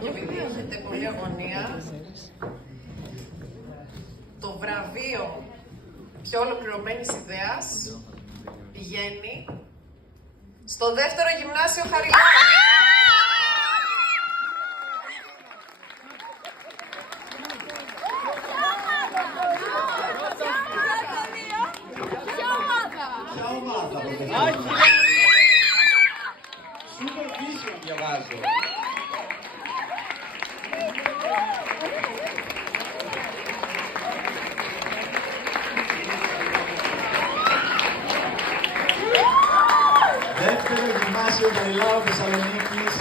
Και επειδή έχετε πολλή αγωνία, το βραβείο πιο ολοκληρωμένης ιδέας πηγαίνει στο δεύτερο γυμνάσιο Χαριλάου. Ποια ομάδα αποτελεί? Super Vision διαβάζω. Δεύτερο γυμνάσιο Χαριλάου Θεσσαλονίκης.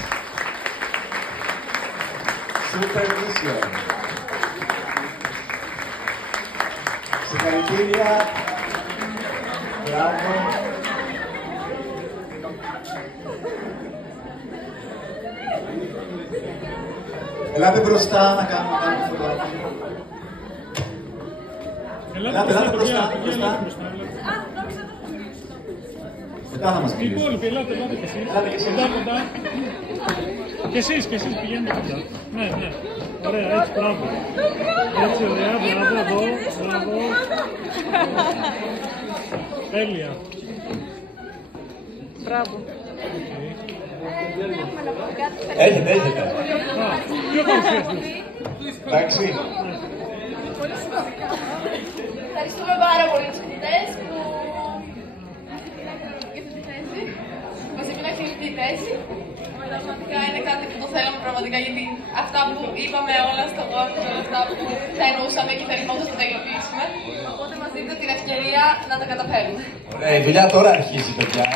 Super Vision. Συγχαρητήρια. Μπράβο. Ελάτε μπροστά να κάνουμε φωτογραφία. Ελάτε μπροστά. Μετά θα μας μιλήσετε. Οι υπόλοιποι, ελάτε κι εσείς. Κοντά. Κι εσείς πηγαίνετε κοντά. Ναι. Ωραία, έτσι, μπράβο. Έτσι, ωραία, μπράβο, εδώ, μπράβο. Τέλεια. Μπράβο. Έχετε. Ποιο παρουσιαστής? Εντάξει. Ευχαριστούμε πάρα πολύ τους φοιτητές που για αυτή τη θέση. Μας επιλέξαν για αυτή τη θέση. Πραγματικά είναι κάτι που το θέλαμε πραγματικά, γιατί αυτά που είπαμε όλα στον χώρο και όλα αυτά που θα εννοούσαμε και θελημόντως να τα υλοποιήσουμε. Οπότε μας δίνετε την ευκαιρία να τα καταφέρουμε. Ωραία, η δουλειά τώρα αρχίζει, παιδιά.